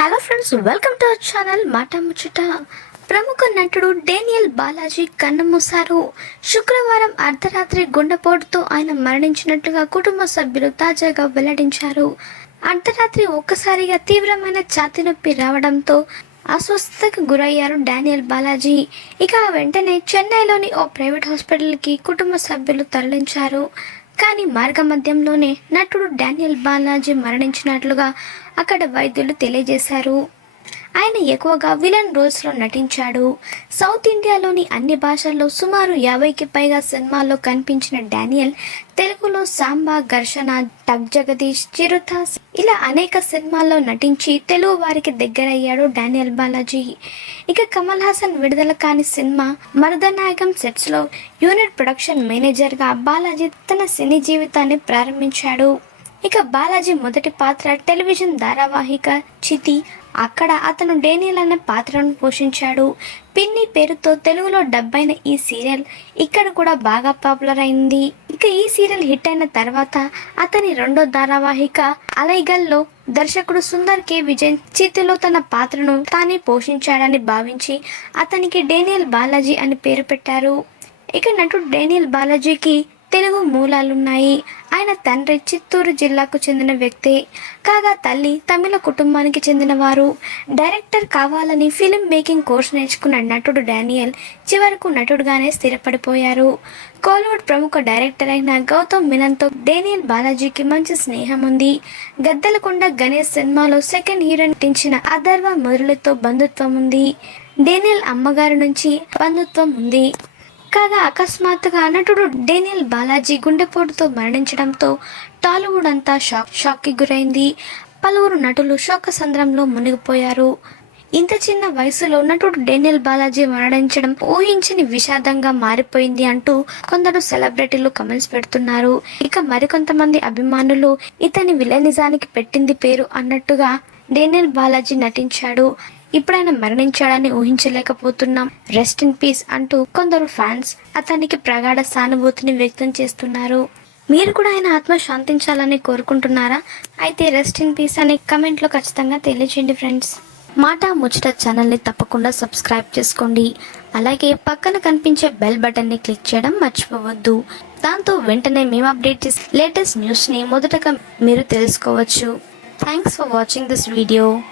Hello friends welcome to our channel మాట ముచ్చట ప్రముఖ నటుడు డేనియల్ బాలాజీ కన్నుమూశారు శుక్రవారం అర్ధరాత్రి గుండెపోటుతో ఆయన మరణించినట్లుగా కుటుంబ సభ్యులు తాజాగా వెల్లడించారు. అర్ధరాత్రి ఒక్కసారిగా తీవ్రమైన ఛాతీ నొప్పి రావడంతో అస్వస్థతకు గురయ్యారు డానియల్ బాలాజీ. ఇక వెంటనే చెన్నైలోని ఓ ప్రైవేట్ హాస్పిటల్కి కుటుంబ సభ్యులు తరలించారు. కానీ మార్గ మధ్యంలోనే నటుడు డానియల్ బాలాజీ మరణించినట్లుగా అక్కడ వైద్యులు తెలియజేశారు. ఆయన ఎక్కువగా విలన్ రోల్స్లో నటించాడు. సౌత్ ఇండియాలోని అన్ని భాషల్లో సుమారు యాభైకి పైగా సినిమాల్లో కనిపించిన డానియల్ తెలుగులో సాంబా ఘర్షణ టగ్ జగదీష్ చిరుత ఇలా అనేక సినిమాల్లో నటించి తెలుగు వారికి దగ్గరయ్యాడు డానియల్ బాలాజీ. ఇక కమల్ హాసన్ విడుదల కాని సినిమా మరదనాయకం సెట్స్లో యూనిట్ ప్రొడక్షన్ మేనేజర్గా బాలాజీ తన సినీ జీవితాన్ని ప్రారంభించాడు. ఇక బాలాజీ మొదటి పాత్ర టెలివిజన్ ధారావాహిక చితి అక్కడ అతను డేనియల్ అనే పాత్రను పోషించాడు. పిన్ని పేరుతో తెలుగులో డబ్బైన ఈ సీరియల్ ఇక్కడ కూడా బాగా పాపులర్ అయింది. ఇక ఈ సీరియల్ హిట్ అయిన తర్వాత అతని రెండో ధారావాహిక అలైగల్లో దర్శకుడు సుందర్ కే. విజయ్ చితిలో తన పాత్రను తానే పోషించాడని భావించి అతనికి డేనియల్ బాలాజీ అని పేరు పెట్టారు. ఇక నటుడు డేనియల్ బాలాజీకి తెలుగు మూలాలున్నాయి. ఆయన తండ్రి చిత్తూరు జిల్లాకు చెందిన వ్యక్తే. కాగా తల్లి తమిళ కుటుంబానికి చెందినవారు. డైరెక్టర్ కావాలని ఫిలిం మేకింగ్ కోర్స్ నేర్చుకున్న నటుడు డానియల్ చివరకు నటుడుగానే స్థిరపడిపోయారు. కోలీవుడ్ ప్రముఖ డైరెక్టర్ అయిన గౌతమ్ మినన్తో డేనియల్ బాలాజీకి మంచి స్నేహం ఉంది. గద్దలకొండ గణేష్ సినిమాలో సెకండ్ హీరో నటించిన అదర్వ మురళితో బంధుత్వం ఉంది. డేనియల్ అమ్మగారి నుంచి బంధుత్వం ఉంది. కాగా అకస్మాత్తుగా నటుడు డేనియల్ బాలాజీ గుండెపోటుతో మరణించడంతో టాలీవుడ్ అంతా షాక్ షాక్కి గురైంది. పలువురు నటులు శోక సంద్రంలో మునిగిపోయారు. ఇంత చిన్న వయసులో నటుడు డేనియల్ బాలాజీ మరణించడం ఊహించని విషాదంగా మారిపోయింది అంటూ కొందరు సెలబ్రిటీలు కమెంట్స్ పెడుతున్నారు. ఇక మరికొంతమంది అభిమానులు ఇతని విలనిజానికి పెట్టింది పేరు అన్నట్టుగా డేనియల్ బాలాజీ నటించాడు. ఇప్పుడైనా మరణించాడని ఊహించలేకపోతున్నాం. రెస్ట్ ఇన్ పీస్ అంటూ కొందరు ఫ్యాన్స్ అతనికి ప్రగాఢ సానుభూతిని వ్యక్తం చేస్తున్నారు. మీరు కూడా ఆయన ఆత్మ శాంతించాలని కోరుకుంటున్నారా? అయితే రెస్ట్ ఇన్ పీస్ అనే కమెంట్లో ఖచ్చితంగా తెలియచేయండి ఫ్రెండ్స్ మాట ముచ్చట ఛానల్ని తప్పకుండా సబ్స్క్రైబ్ చేసుకోండి. అలాగే పక్కన కనిపించే బెల్ బటన్ని క్లిక్ చేయడం మర్చిపోవద్దు. దాంతో వెంటనే మేము అప్డేట్ చేసే లేటెస్ట్ న్యూస్ని మొదటగా మీరు తెలుసుకోవచ్చు. Thanks for watching this video